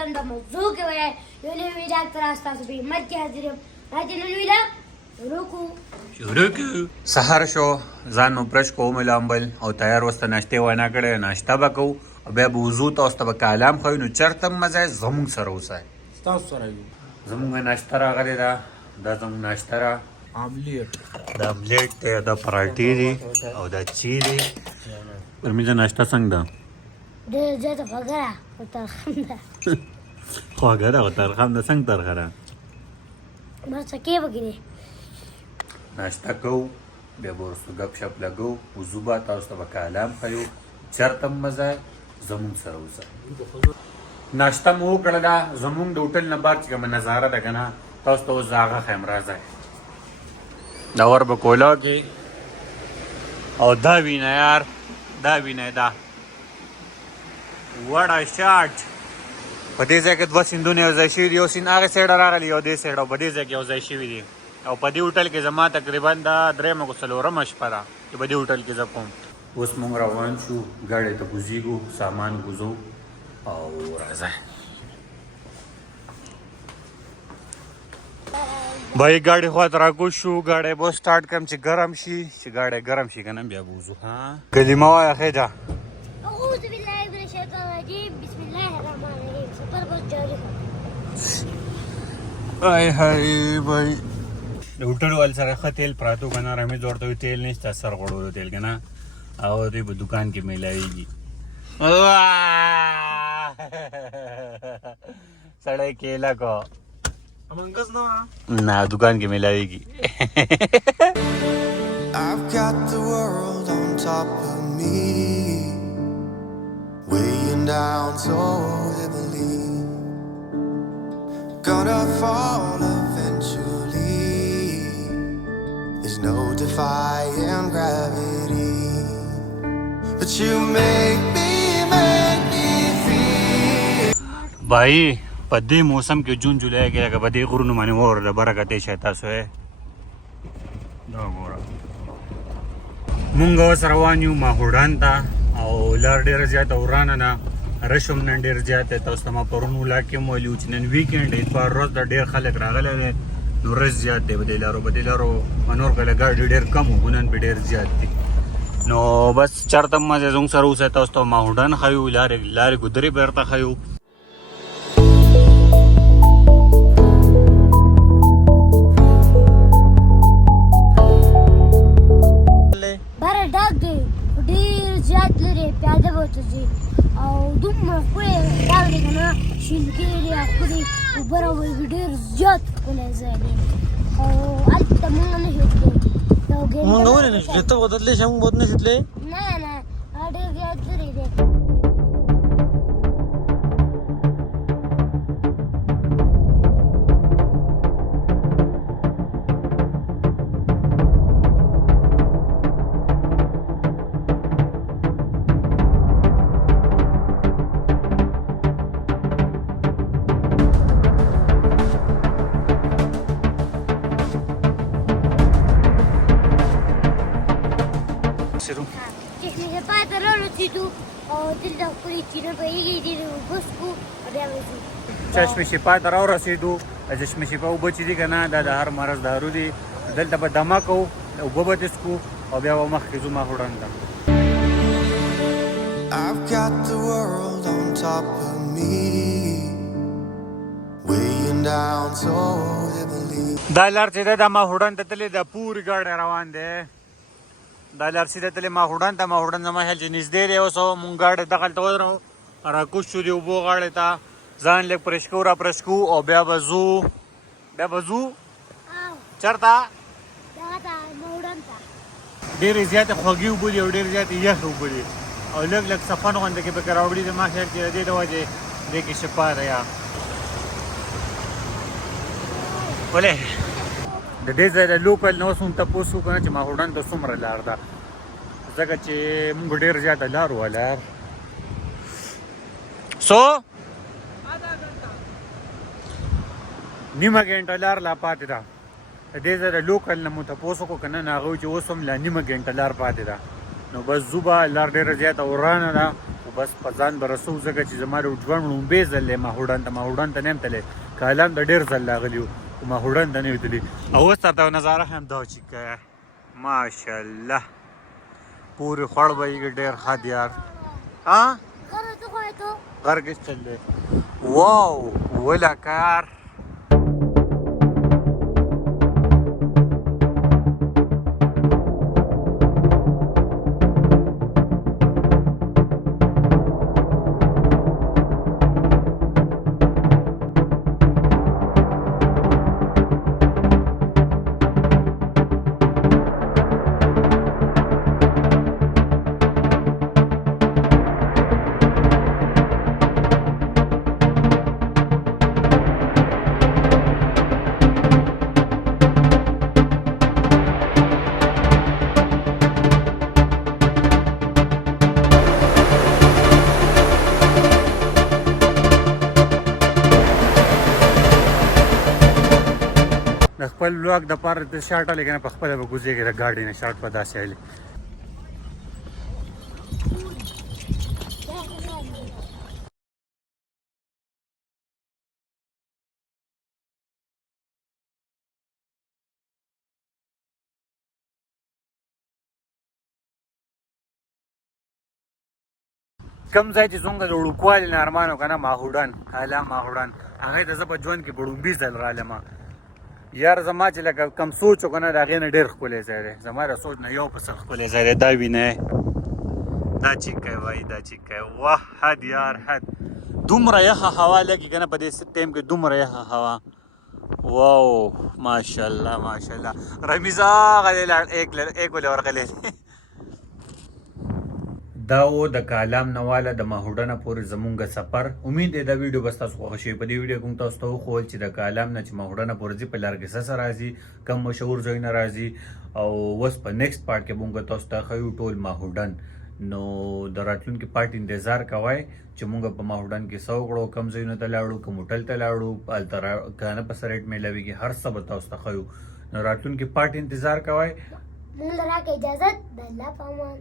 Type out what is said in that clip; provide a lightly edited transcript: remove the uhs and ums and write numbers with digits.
وطن د مزو کې وای یو نه وی ډاکټر تاسو به مت کې حاضر راځي نن ویلا شروع سحر شو ځان مو برش کوم لامبل او تیار وسته ناشته ونه کړې ناشته وکاو او بیا وضو تاسو ته کلام خو نو چرته مزه زمون سره وسای تاسو سره زمونږ ناشته راغلی دا زمونږ ناشته را آملیټ د آملیټ دی د پراټې دی او د چی دی پرمیزه ناشته څنګه ده د زړه فقره او ترخنده خواږه ده او ترخنده څنګه ترخه ده بس کې وګړي ناشته کوو بیا به وروسته ګپ شپ لګو وضو به تاسو ته به کلام ښیو چېرته هم مزه زمونږ سره اوسه ناشته مو وکړه ده زمونږ د هوټل نه بعد چې کومه نظاره ده که نه تاسو ته اوس زه هغه ښیم راځئ دا ور به کولا کې او دا وینه یار دا وینه دا وړه شاټ په دې ځای کې دوه سیندونه یو ځای شوي دي یو سیند هغې سایډه راغلی یو دې سایډ او په دې ځای کې یو ځای شوي دي او په دې هوټل کې زما تقریبا دا درېیمه که څلورمه شپه ده چې په دې هوټل کې زه کوم اوس موږ روان شو ګاډۍ ته کوزیږو سامان کوزو او راځه بھائی ګاډۍ خواته راکوز شو ګاډۍ به سټارټ کړم چې ګرم شي چې ګاډۍ ګرم شي که نه بیا به وځو ها کلمه وایه خېجه اعوذ بالله من الشیطان الرجیم بسم الله الرحمن الرحیم سفر بس جاری آی هاي بھائی د هوټل وال سره ښه تیل پراتو که نه رمیز ورته وي تیل نشته سر غوړولو تیل که نه او دوی په دوکان کې میلاویږي سړی کیله کو امنګز نه نه دوکان کې میلاویږي I've got the world on top of me, weighing down so heavily, gonna fall eventually, there's no defying gravity, but you make me feel भाई په دې موسم کې جون جولای کې لکه په دې غرونو باندې اور د برکتې شي تاسو یې دا ګوره مونږ اوس روان یو ماهوډان ته او لار ډېره زیاته ورانه ده رش هم نن ډېر زیات دی تاسو ته ما پرون ولا کې هم ویلي وو چې نن ویکینډ اتوار ورځ ده ډېر خلک راغلی دی نو رش زیات دی په دې لارو نور کله ګاډي ډېر کم وو نن به ډېر زیات دی نو بس چېرته هم مزه زموږ سره اوسئ تاسو ته ماهوډان ښیو لارې ګودرې بیرته ښیو بره ډاک دی ډېر زیات لرې پیاده به ورته ځي او دومره ښکلی ډاک دی که نه شیلګې دی ښکلي اوبه راولي ډېر زیات ښکلی ځای دی او هلته مونږ نه شو تللی مونږ ولې نه شو ته ودرلی شې مونږ نه شو تللی نه ډېر زیات لرې دی چشمه پاته رارسېدو او دلته ښکلې چینه بهیږي ډېرې اوبه څښو او بیا به ځو چشم شفا ته راورسېدو چشم شفا اوبه چې دي که نه دا د هر مرض دارو دي دلته به دمه کوو اوبه به څښو او بیا به مخکې ځو ماهوډان ته I've got the world on top of me, weighing down so heavily. دا لار چې ده د ماهوډان ته تللی د پورې ګاډی روان دی دا لار سیده تللی ماهوډان ته ماهوډان زما خیال چې نږدې دی اوس مونږ ګاډی دغلته ودرو راکوز شو د اوبو غاړې ته ځان لږ پرش کوو را پرش کوو او بیا به ځو چېرته دغه ته ماهوډان ته ډېرې زیاتې خوږې اوبه دي او ډېرې زیاتې یخې اوبه دي او لږ سفن غوندې کې پکې راوړي زما خیال چې د دې د وجې دې کې شفا ده یا ولې د دې ځای د لوکل نه اوس هم تپوس وکړه چې ماهوډان ته څومره لار ده ځکه چې موږ ډېر زیاته لار وله نیمه ګنټه لار لا پاتې ده د دې ځای د لوکل نه مو تپوس وکړو که نه هغه چې اوس هم لا نیمه ګنټه لار پاتې ده نو بس ځو به لار ډېره زیاته ورانه ده خو بس په ځان به رسو ځکه چې زما د ژوند لومبې ځل دی ماهوډن ته نه یم تللی کالام ته ډېر ځل راغلي وو خو ماهوډن ته نه یو تللي او اوس تاته نظاره هم دا چې که ماشاءالله پورې خوړ به یې ډېر ښه دی یار غر کې چل دی واو ولا کار د خپل بلاک د پاره ته شاټ الی کنه په خپل به ګوزیږي د ګاډي نه شاټ په داسې الی کم ځای چې څنګه د وړوکوالي نه ارمان وکړه ماهوډن کالا ماهوډن هغې ته زه په ژوند کې په ړومبي ځل رالم یار زما چې لکه کم سوچ وکړه د هغې نه ډېر ښکلی ځای دی زما د سوچ نه یو په سل ښکلی ځای دی دا وینئ دا چیکۍ وایي دا چیکۍ واه حد یار حد دومره یخه هوا لګي که نه په دې ټایم کې دومره یخه هوا واو ماشاءالله ماشاءالله رمیزا غلی لاړ ایک ولې ورغلی دا و د کالام نه واله د ماهوډنه پورې زمونږ سفر امید دی دا ویډیو به ستاسو خوښه شوي په دې ویډیو کې موږ تاسو ته وښول چې د کالام نه چې ماهوډنه پورې ځي په لار کې څه څه راځي کم مشهور ځایونه راځي او اوس په نیکسټ پارټ کې موږ تاسو ته ښیو ټول ماهوډن نو د راتلونکي پارټ انتظار کوئ چې موږ په ماهوډن کې څه وکړو کم ځایونو ته لاړو کوم هوټل ته لاړو هلته که نه په څه ریټ میلاویږي هر څه به تاسو ته ښیو نو راتلونکي پارټ انتظار کوئ موږ له راکړه اجازت د الله په امان